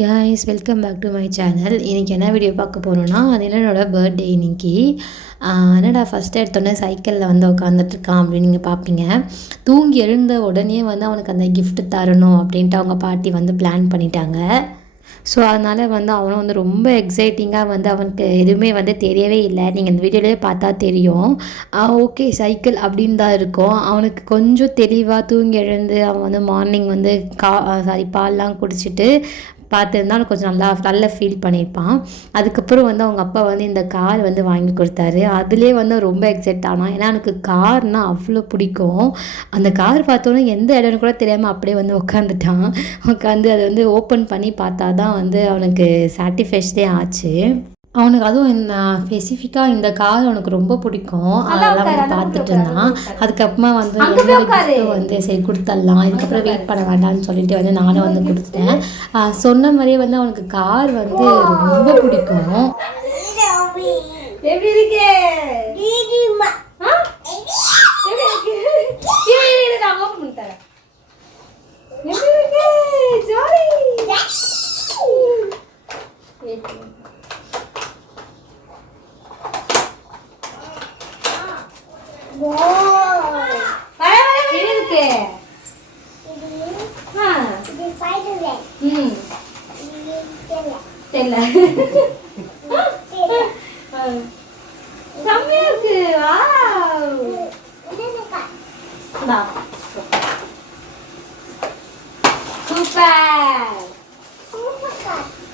guys, welcome back to my channel. இன்றைக்கி என்ன video பார்க்க போகிறோன்னா, நிலனோட பர்த்டே இன்னைக்கு. என்னடா ஃபஸ்ட்டு எடுத்தோடனே சைக்கிளில் வந்து உட்காந்துட்ருக்கான் அப்படின்னு நீங்கள் பார்ப்பீங்க. தூங்கி எழுந்த உடனே வந்து அவனுக்கு அந்த gift தரணும் அப்படின்ட்டு அவங்க பாட்டி வந்து பிளான் பண்ணிட்டாங்க. ஸோ அதனால் வந்து அவனும் வந்து ரொம்ப எக்ஸைட்டிங்காக வந்து அவனுக்கு எதுவுமே வந்து தெரியவே இல்லை. நீங்கள் இந்த வீடியோலேயே பார்த்தா தெரியும். ஓகே சைக்கிள் அப்படின்னு தான் இருக்கும். அவனுக்கு கொஞ்சம் தெளிவாக தூங்கி எழுந்து அவன் வந்து மார்னிங் வந்து பால்லாம் குடிச்சிட்டு பார்த்துருந்தா அவனுக்கு கொஞ்சம் நல்ல ஃபீல் பண்ணியிருப்பான். அதுக்கப்புறம் வந்து அவங்க அப்பா வந்து இந்த கார் வந்து வாங்கி கொடுத்தாரு. அதுலேயே வந்து ரொம்ப எக்ஸைட் ஆனான். ஏன்னா எனக்கு கார்னால் அவ்வளோ பிடிக்கும். அந்த கார் பார்த்தோன்னே எந்த இடம்னு கூட தெரியாமல் அப்படியே வந்து உட்காந்துட்டான். உட்காந்து அதை வந்து ஓப்பன் பண்ணி பார்த்தா தான் வந்து அவனுக்கு சாட்டிஸ்ஃபேக்ஷனே ஆச்சு. அவனுக்கு அதுவும் ஸ்பெசிஃபிக்காக இந்த கார் அவனுக்கு ரொம்ப பிடிக்கும். அதெல்லாம் வந்து பார்த்துட்டு இருந்தான். அதுக்கப்புறமா வந்து என்னோட கிஃப்ட்டும் வந்து சரி கொடுத்துடலாம், இதுக்கப்புறம் வெயிட் பண்ண வேண்டாம்னு சொல்லிட்டு வந்து நானும் வந்து கொடுத்துட்டேன். சொன்ன மாதிரியே வந்து அவனுக்கு கார் வந்து ரொம்ப பிடிக்கும். எப்படி இருக்கு?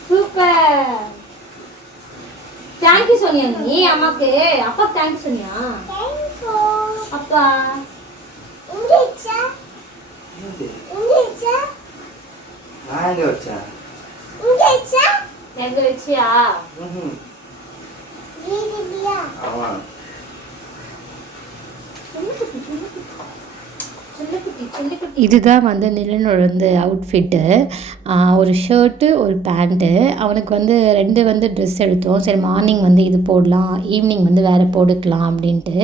சூப்பர். தேங்க்யூ சொன்னியா நீ அம்மாக்கு? அப்பா தேங்க்யூ சொன்னியா? அப்பா எங்க வச்சியா? இதுதான் வந்து நிலனோட வந்து அவுட்ஃபிட்டு. ஒரு ஷர்ட்டு ஒரு பேண்ட்டு. அவனுக்கு வந்து 2 வந்து ட்ரெஸ் எடுத்தோம். சரி மார்னிங் வந்து இது போடலாம், ஈவினிங் வந்து வேறு போட்டுக்கலாம் அப்படின்ட்டு.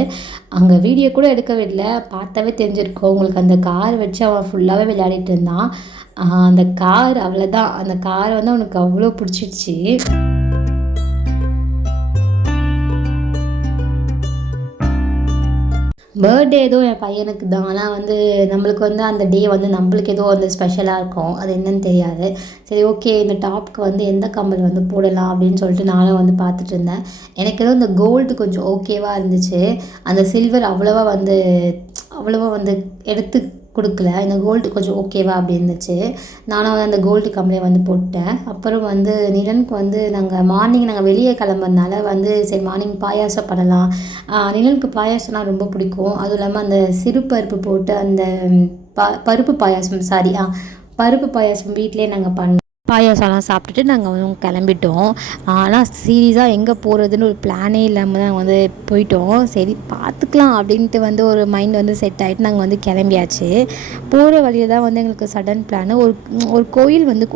அங்கே வீடியோ கூட எடுக்க விடல, பார்த்தாவே தெரிஞ்சிருக்கோம் உங்களுக்கு. அந்த கார் வச்சு அவன் ஃபுல்லாகவே விளையாடிட்டு இருந்தான். அந்த கார் அவ்வளோதான். அந்த கார் வந்து அவனுக்கு அவ்வளோ பிடிச்சிடுச்சு. பர்த்டே ஏதோ என் பையனுக்கு தான். ஆனால் வந்து நம்மளுக்கு வந்து அந்த டே வந்து நம்மளுக்கு ஏதோ வந்து ஸ்பெஷலாக இருக்கும். அது என்னன்னு தெரியாது. சரி ஓகே இந்த டாப்க்கு வந்து எந்த கம்மல் வந்து போடலாம் அப்படின்னு சொல்லிட்டு நானும் வந்து பார்த்துட்டு இருந்தேன். எனக்கு ஏதோ இந்த கோல்டு கொஞ்சம் ஓகேவாக இருந்துச்சு. அந்த சில்வர் அவ்வளோவா வந்து எடுத்து கொடுக்கல. இந்த கோல்டு கொஞ்சம் ஓகேவா அப்படி இருந்துச்சு. நானும் வந்து அந்த கோல்டு கம்மிலே வந்து போட்டேன். அப்புறம் வந்து நிலனுக்கு வந்து மார்னிங் நாங்கள் வெளியே கிளம்புறதுனால வந்து சரி மார்னிங் பாயாசம் பண்ணலாம். நிலனுக்கு பாயாசம்னா ரொம்ப பிடிக்கும். அதுவும் இல்லாமல் அந்த சிறுபருப்பு போட்டு அந்த பருப்பு பாயாசம் வீட்டிலே நாங்கள் பண்ணோம். பாயாசம்லாம் சாப்பிட்டுட்டு நாங்கள் வந்து கிளம்பிட்டோம். ஆனால் சீரியஸாக எங்கே போகிறதுன்னு ஒரு பிளானே இல்லாமல் நாங்கள் வந்து போயிட்டோம். சரி பார்த்துக்கலாம் அப்படின்ட்டு வந்து ஒரு மைண்ட் வந்து செட் ஆகிட்டு நாங்கள் வந்து கிளம்பியாச்சு. போகிற வழியில் தான் வந்து எங்களுக்கு சடன் பிளான். ஒரு கோயில் வந்து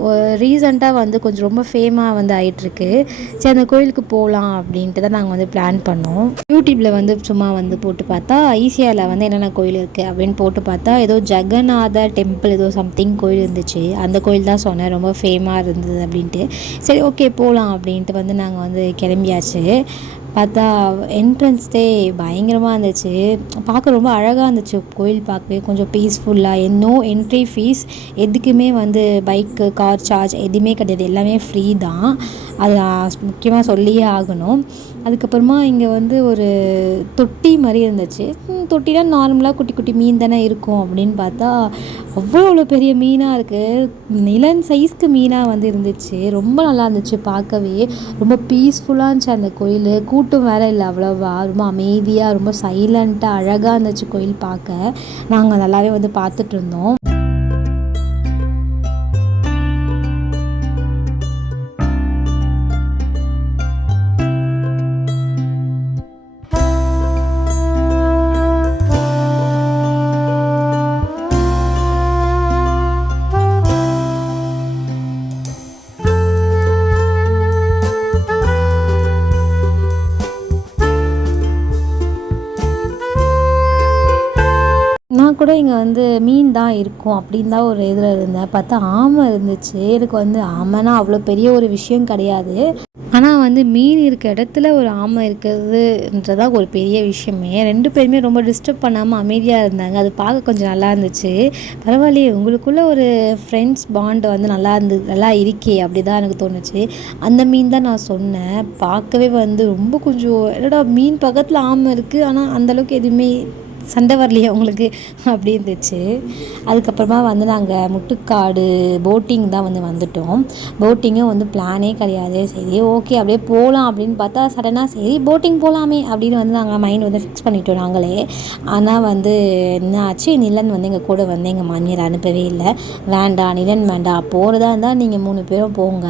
ரீசெண்டாக வந்து கொஞ்சம் ரொம்ப ஃபேமாக வந்து ஆகிட்டுருக்கு. சரி அந்த கோயிலுக்கு போகலாம் அப்படின்ட்டு தான் நாங்கள் வந்து பிளான் பண்ணோம். யூடியூப்பில் வந்து சும்மா வந்து போட்டு பார்த்தா ஈசியாவில் வந்து என்னென்ன கோயில் இருக்குது அப்படின்னு போட்டு பார்த்தா ஏதோ ஜெகநாத டெம்பிள் ஏதோ சம்திங் கோயில் இருந்துச்சு. அந்த கோயில் தான் சொன்னேன் ரொம்ப ஃபேமஸ் இருந்தது அப்படின்ட்டு. சரி ஓகே போகலாம் அப்படின்ட்டு வந்து நாங்கள் வந்து கிளம்பியாச்சு. பார்த்தா என்ட்ரன்ஸ்டே பயங்கரமாக இருந்துச்சு. பார்க்க ரொம்ப அழகாக இருந்துச்சு கோயில். பார்க்கவே கொஞ்சம் பீஸ்ஃபுல்லாக. நோ என்ட்ரி ஃபீஸ், எதுக்குமே வந்து பைக்கு கார் சார்ஜ் எதுவுமே கிடையாது, எல்லாமே ஃப்ரீ தான். அது முக்கியமாக சொல்லியே ஆகணும். அதுக்கப்புறமா இங்கே வந்து ஒரு தொட்டி மாதிரி இருந்துச்சு. தொட்டினா நார்மலாக குட்டி குட்டி மீன் தானே இருக்கும் அப்படின்னு பார்த்தா அவ்வளோ பெரிய மீனாக இருக்குது. நிலன் சைஸ்க்கு மீனாக வந்து இருந்துச்சு. ரொம்ப நல்லா இருந்துச்சு பார்க்கவே. ரொம்ப பீஸ்ஃபுல்லாக இருந்துச்சு அந்த கோயில். கூட்டம் வேறு இல்லை அவ்வளோவா. ரொம்ப அமைதியாக ரொம்ப சைலண்ட்டாக அழகாக இருந்துச்சு கோயில் பார்க்க. நாங்கள் நல்லாவே வந்து பார்த்துட்டு இருந்தோம். கூட இங்கே வந்து மீன் தான் இருக்கும் அப்படின்னு தான் ஒரு இதில் இருந்தேன். பார்த்தா ஆமை இருந்துச்சு. எனக்கு வந்து ஆமைனா அவ்வளோ பெரிய ஒரு விஷயம் கிடையாது. ஆனால் வந்து மீன் இருக்க இடத்துல ஒரு ஆமை இருக்கிறதுன்றதான் ஒரு பெரிய விஷயமே. 2 பேருமே ரொம்ப டிஸ்டர்ப் பண்ணாமல் அமைதியாக இருந்தாங்க. அது பார்க்க கொஞ்சம் நல்லா இருந்துச்சு. பரவாயில்லையே, உங்களுக்குள்ள ஒரு ஃப்ரெண்ட்ஸ் பாண்ட் வந்து நல்லா இருக்கே அப்படி தான் எனக்கு தோணுச்சு. அந்த மீன் தான் நான் சொன்னேன். பார்க்கவே வந்து ரொம்ப கொஞ்சம் என்னடா மீன் பக்கத்தில் ஆமை இருக்குது, ஆனால் அந்தளவுக்கு எதுவுமே சண்டை வரலையே உங்களுக்கு அப்படி இருந்துச்சு. அதுக்கப்புறமா வந்து நாங்கள் முட்டுக்காடு போட்டிங் தான் வந்துட்டோம். போட்டிங்கும் வந்து பிளானே கிடையாது. சரி ஓகே அப்படியே போகலாம் அப்படின்னு பார்த்தா சடனாக சரி போட்டிங் போகலாமே அப்படின்னு வந்து நாங்கள் மைண்ட் வந்து ஃபிக்ஸ் பண்ணிட்டோம் நாங்களே. ஆனால் வந்து என்ன ஆச்சு, நிலன் வந்து எங்கள் கூட வந்து எங்கள் மாமியார் அனுப்பவே இல்லை. வேண்டாம் நிலன் வேண்டாம், போகிறதா இருந்தால் நீங்கள் 3 பேரும் போங்க,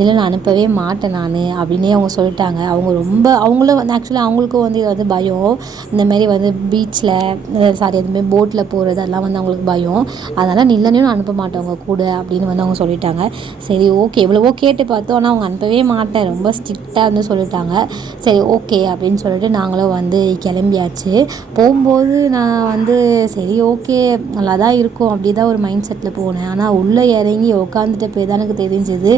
நிலன் அனுப்பவே மாட்டேன் நான் அப்படின்னே அவங்க சொல்லிட்டாங்க. அவங்களும் வந்து ஆக்சுவலாக அவங்களுக்கும் வந்து இது வந்து பயம். இந்தமாரி வந்து பீச்சில் எதுவுமே போட்டில் போகிறது அதெல்லாம் வந்து அவங்களுக்கு பயம். அதனால் நிலனையும் அனுப்ப மாட்டவங்க கூட அப்படின்னு வந்து அவங்க சொல்லிட்டாங்க. சரி ஓகே, எவ்வளவோ கேட்டு பார்த்தோம், ஆனால் அவங்க அனுப்பவே மாட்டேன் ரொம்ப ஸ்ட்ரிக்டாக வந்து சொல்லிட்டாங்க. சரி ஓகே அப்படின்னு சொல்லிட்டு நாங்களும் வந்து கிளம்பியாச்சு. போகும்போது நான் வந்து சரி ஓகே நல்லா தான் இருக்கும் அப்படி தான் ஒரு மைண்ட் செட்டில் போனேன். ஆனால் உள்ளே இறங்கி உட்காந்துட்டு போய் தான் எனக்கு தெரிஞ்சுது,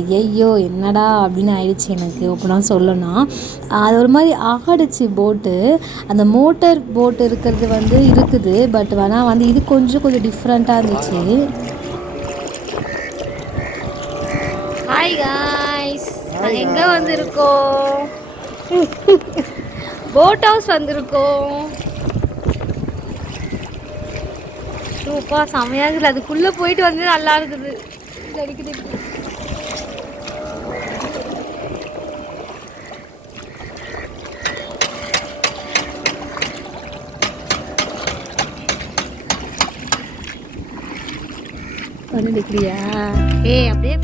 ஐயையோ என்னடா அப்படின்னு ஆயிடுச்சு எனக்கு அப்படின்னா சொல்லணும். அது ஒரு மாதிரி ஆடிச்சு போட்டு. அந்த மோட்டர் போட்டு இருக்கிறது வந்து இருக்குது, பட் ஆனால் வந்து இது கொஞ்சம் டிஃப்ரெண்ட்டாக இருந்துச்சு. ஹாய் காய்ஸ், நாங்கள் எங்கே வந்திருக்கோம்? போட் ஹவுஸ் வந்திருக்கோம். சூப்பர் செமையாக இருக்குது. அதுக்குள்ளே போயிட்டு வந்து நல்லா இருக்குது. அடிக்குது பண்ணிக்கிறியா? அப்படியே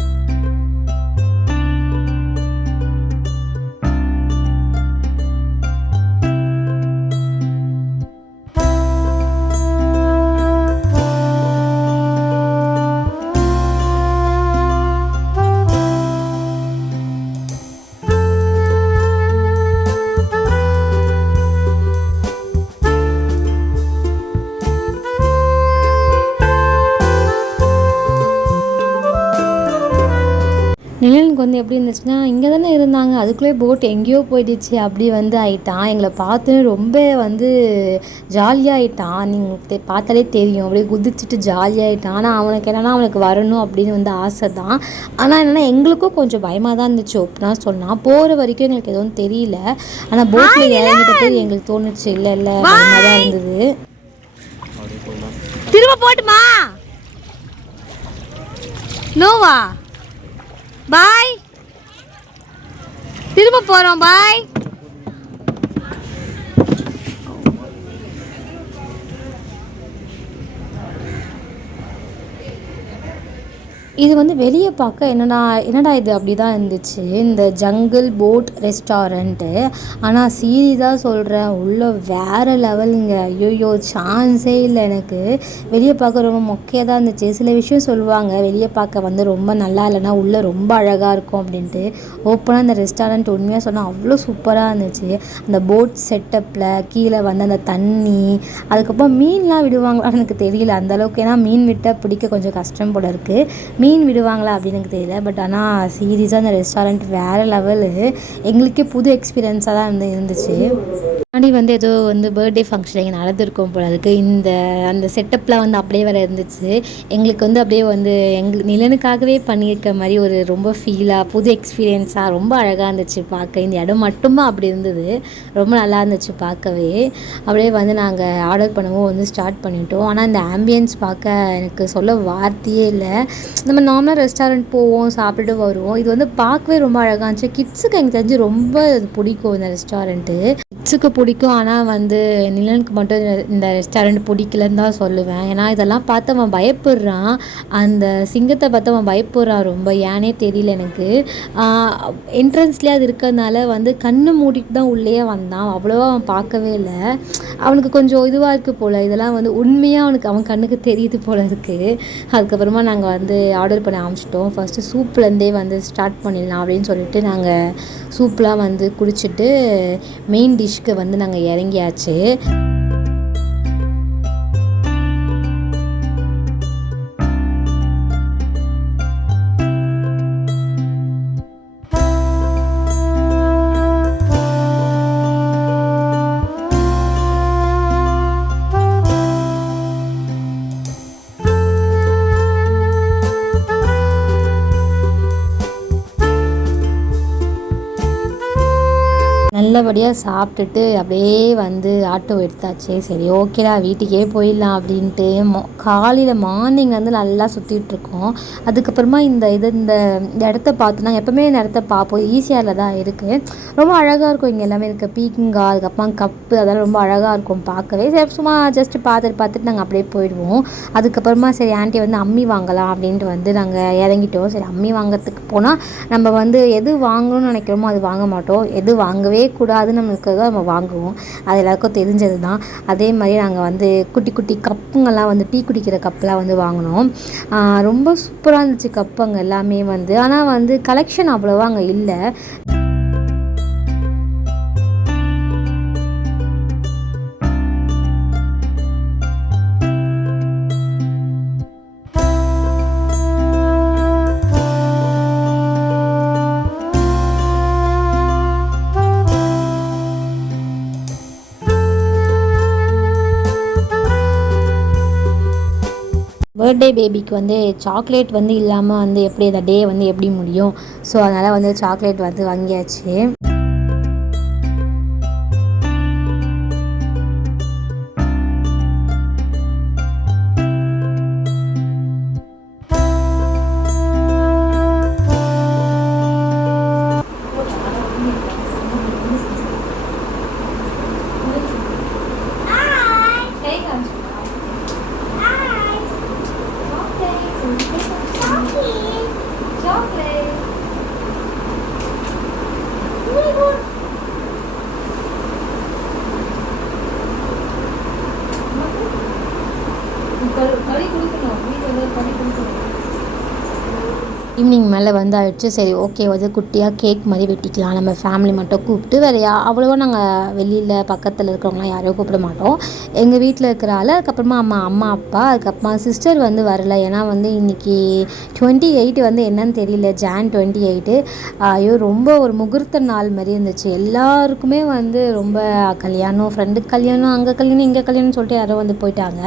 நிலனுக்கு வந்து எப்படி இருந்துச்சுன்னா, இங்கே தானே இருந்தாங்க அதுக்குள்ளே போட் எங்கேயோ போயிடுச்சு அப்படி வந்து ஆயிட்டான். எங்களை பார்த்து ரொம்ப வந்து ஜாலியாக ஆகிட்டான். நீங்கள் பார்த்தாலே தெரியும், அப்படியே குதிச்சுட்டு ஜாலியாகிட்டான். ஆனால் அவனுக்கு என்னென்னா அவனுக்கு வரணும் அப்படின்னு வந்து ஆசை தான். ஆனால் என்னென்னா எங்களுக்கும் கொஞ்சம் பயமாக தான் இருந்துச்சு அப்படின்னா சொன்னால். போகிற வரைக்கும் எங்களுக்கு எதுவும் தெரியல. ஆனால் போட்டில் இறங்கிட்ட பேர் எங்களுக்கு தோணுச்சு இல்லை பயமாக தான் இருந்தது. திரும்ப போட்டுமா நோவா பாய், திரும்ப போகிறோம் பாய். இது வந்து வெளியே பார்க்க என்னடா இது அப்படி தான் இருந்துச்சு, இந்த ஜங்கிள் போட் ரெஸ்டாரண்ட்டு. ஆனால் சீரியஸாக சொல்கிறேன், உள்ளே வேறு லெவலுங்க. ஐயோ சான்ஸே இல்லை. எனக்கு வெளியே பார்க்க ரொம்ப மொக்கையாக தான் இருந்துச்சு. சில விஷயம் சொல்லுவாங்க வெளியே பார்க்க வந்து ரொம்ப நல்லா இல்லைன்னா உள்ளே ரொம்ப அழகாக இருக்கும் அப்படின்ட்டு. ஓப்பனாக இந்த ரெஸ்டாரண்ட் உண்மையாக சொன்னால் அவ்வளோ சூப்பராக இருந்துச்சு. அந்த போட் செட்டப்பில் கீழே வந்து அந்த தண்ணி, அதுக்கப்புறம் மீன்லாம் விடுவாங்களான்னு எனக்கு தெரியல அந்தளவுக்கு. ஏன்னா மீன் விட்டால் பிடிக்க கொஞ்சம் கஷ்டம் போல இருக்குது. மீன் விடுவாங்களா அப்படின்னு எனக்கு தெரியல. பட் ஆனால் சீரியஸாக அந்த ரெஸ்டாரண்ட் வேறு லெவலு. எங்களுக்கே புது எக்ஸ்பீரியன்ஸாக தான் இருந்துச்சு. முன்னாடி வந்து ஏதோ வந்து பர்த்டே ஃபங்க்ஷன் இங்கே நடந்திருக்கும் போல இருக்குது. அந்த செட்டப்லாம் வந்து அப்படியே வேறு இருந்துச்சு. எங்களுக்கு வந்து அப்படியே வந்து நிலனுக்காகவே பண்ணியிருக்க மாதிரி ஒரு ரொம்ப ஃபீலாக புது எக்ஸ்பீரியன்ஸாக ரொம்ப அழகாக இருந்துச்சு பார்க்க. இந்த இடம் மட்டும்தான் அப்படி இருந்தது, ரொம்ப நல்லா இருந்துச்சு பார்க்கவே. அப்படியே வந்து நாங்கள் ஆர்டர் பண்ணவும் வந்து ஸ்டார்ட் பண்ணிட்டோம். ஆனால் இந்த ஆம்பியன்ஸ் பார்க்க எனக்கு சொல்ல வார்த்தையே இல்லை. நம்ம நார்மலாக ரெஸ்டாரண்ட் போவோம், சாப்பிட்டுட்டு வருவோம். இது வந்து பார்க்கவே ரொம்ப அழகாக இருந்துச்சு. கிட்ஸுக்கு எனக்கு தெரிஞ்சு ரொம்ப பிடிக்கும் இந்த ரெஸ்டாரண்ட்டு. கிட்ஸுக்கு பிடிக்கும். ஆனால் வந்து நிலனுக்கு மட்டும் இந்த ரெஸ்டாரண்ட் பிடிக்கலன்னு தான் சொல்லுவேன். ஏன்னா இதெல்லாம் பார்த்து அவன் பயப்படுறான். அந்த சிங்கத்தை பார்த்து அவன் பயப்படுறான் ரொம்ப, ஏனே தெரியல எனக்கு. என்ட்ரன்ஸ்லேயே அது இருக்கிறதுனால வந்து கண்ணு மூடிட்டு தான் உள்ளே வந்தான். அவ்வளோவா அவன் பார்க்கவே இல்லை. அவனுக்கு கொஞ்சம் இதுவாக இருக்குது போல். இதெல்லாம் வந்து உண்மையாக அவன் கண்ணுக்கு தெரியுது போல் இருக்குது. அதுக்கப்புறமா நாங்கள் வந்து ஆர்டர் பண்ண ஆரம்பிச்சிட்டோம். ஃபஸ்ட்டு சூப்லேருந்தே வந்து ஸ்டார்ட் பண்ணிடலாம் அப்படின்னு சொல்லிட்டு நாங்கள் சூப்லாம் வந்து குடிச்சிட்டு மெயின் டிஷ்க்கு வந்து நாங்கள் இறங்கியாச்சு. நல்லபடியாக சாப்பிட்டுட்டு அப்படியே வந்து ஆட்டோ எடுத்தாச்சு. சரி ஓகேடா வீட்டுக்கே போயிடலாம் அப்படின்ட்டு காலையில் மார்னிங் வந்து நல்லா சுற்றிட்டுருக்கோம். அதுக்கப்புறமா இந்த இடத்த பார்த்தோன்னா எப்போவுமே இந்த இடத்த பார்ப்போம். ஈசிஆரில் தான் இருக்குது. ரொம்ப அழகாக இருக்கும் இங்கே எல்லாமே இருக்குது. பீக்கிங்கா அதுக்கப்புறம் கப்பு அதெல்லாம் ரொம்ப அழகாக இருக்கும் பார்க்கவே. சரி சும்மா ஜஸ்ட்டு பார்த்துட்டு நாங்கள் அப்படியே போயிடுவோம். அதுக்கப்புறமா சரி ஆண்டி வந்து அம்மி வாங்கலாம் அப்படின்ட்டு வந்து நாங்கள் இறங்கிட்டோம். சரி அம்மி வாங்கிறதுக்கு போனால் நம்ம வந்து எது வாங்கணும்னு நினைக்கிறோமோ அது வாங்க மாட்டோம். எது வாங்கவே கூடாதுன்னு நம்மளுக்கு நம்ம வாங்குவோம். அது எல்லாருக்கும் தெரிஞ்சது தான். அதே மாதிரி நாங்கள் வந்து குட்டி குட்டி கப்புங்கெல்லாம் வந்து டீ குடிக்கிற கப்பெலாம் வந்து வாங்கினோம். ரொம்ப சூப்பராக இருந்துச்சு கப்பு அங்கே எல்லாமே வந்து. ஆனால் வந்து கலெக்ஷன் அவ்வளோவா அங்கே இல்லை. பர்த்டே பேபிக்கு வந்து சாக்லேட் வந்து இல்லாமல் வந்து எப்படி அந்த டே வந்து எப்படி முடியும்? ஸோ அதனால் வந்து சாக்லேட் வந்து வாங்கியாச்சு. ஈவினிங் மேலே வந்து ஆயிடுச்சு. சரி ஓகே வந்து குட்டியாக கேக் மாதிரி வெட்டிக்கலாம். நம்ம ஃபேமிலி மட்டும் கூப்பிட்டு வேறு அவ்வளோவா நாங்கள் வெளியில் பக்கத்தில் இருக்கிறவங்களாம் யாரையும் கூப்பிட மாட்டோம். எங்கள் வீட்டில் இருக்கிற ஆள், அதுக்கப்புறமா அம்மா அப்பா, அதுக்கப்புறமா சிஸ்டர் வந்து வரல. ஏன்னா வந்து இன்றைக்கி 28 வந்து என்னன்னு தெரியல, Jan 28. ஐயோ ரொம்ப ஒரு முகூர்த்த நாள் மாதிரி இருந்துச்சு. எல்லாருக்குமே வந்து ரொம்ப கல்யாணம், ஃப்ரெண்டுக்கு கல்யாணம், அங்கே கல்யாணம் இங்கே கல்யாணம்னு சொல்லிட்டு யாரோ வந்து போயிட்டாங்க.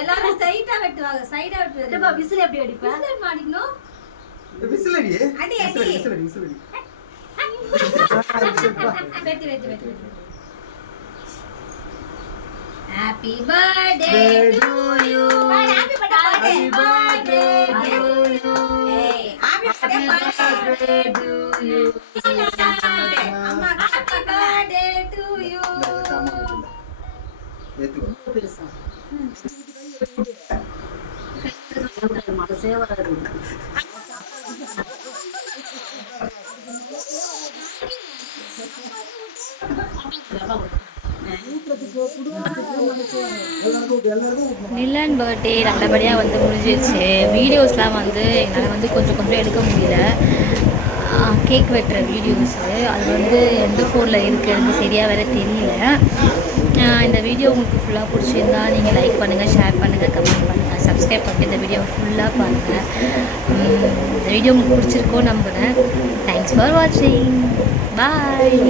எல்லாரும் ஸ்ட்ரைட்டா வெட்டுவாங்க, சைடா வெட்டுவாங்க. விசில் எப்படி அடிப்ப? விசில் மாடிக்கணும். விசில் அடி. அடி அடி. விசில் அடி. வெட்டு. Happy birthday to you. Happy birthday to you. Happy birthday to you. Amma happy birthday to you. Nilan birthday நல்லபடியாக வந்து முடிஞ்சிருச்சு. வீடியோஸ்லாம் வந்து என்னால் வந்து கொஞ்சம் எடுக்க முடியல. கேக் வெட்டுற வீடியோஸு அது வந்து எந்த ஃபோனில் இருக்குது சரியாக வேறு தெரியல. இந்த வீடியோ உங்களுக்கு ஃபுல்லாக பிடிச்சிருந்தா நீங்கள் லைக் பண்ணுங்கள், ஷேர் பண்ணுங்கள், கமெண்ட் பண்ணுங்கள், சப்ஸ்கிரைப் பண்ணிட்டு இந்த வீடியோ ஃபுல்லாக பாருங்கள். இந்த வீடியோ உங்களுக்கு பிடிச்சிருக்கோன்னு நம்புகிறேன். தேங்க்ஸ் ஃபார் வாட்சிங். பாய்.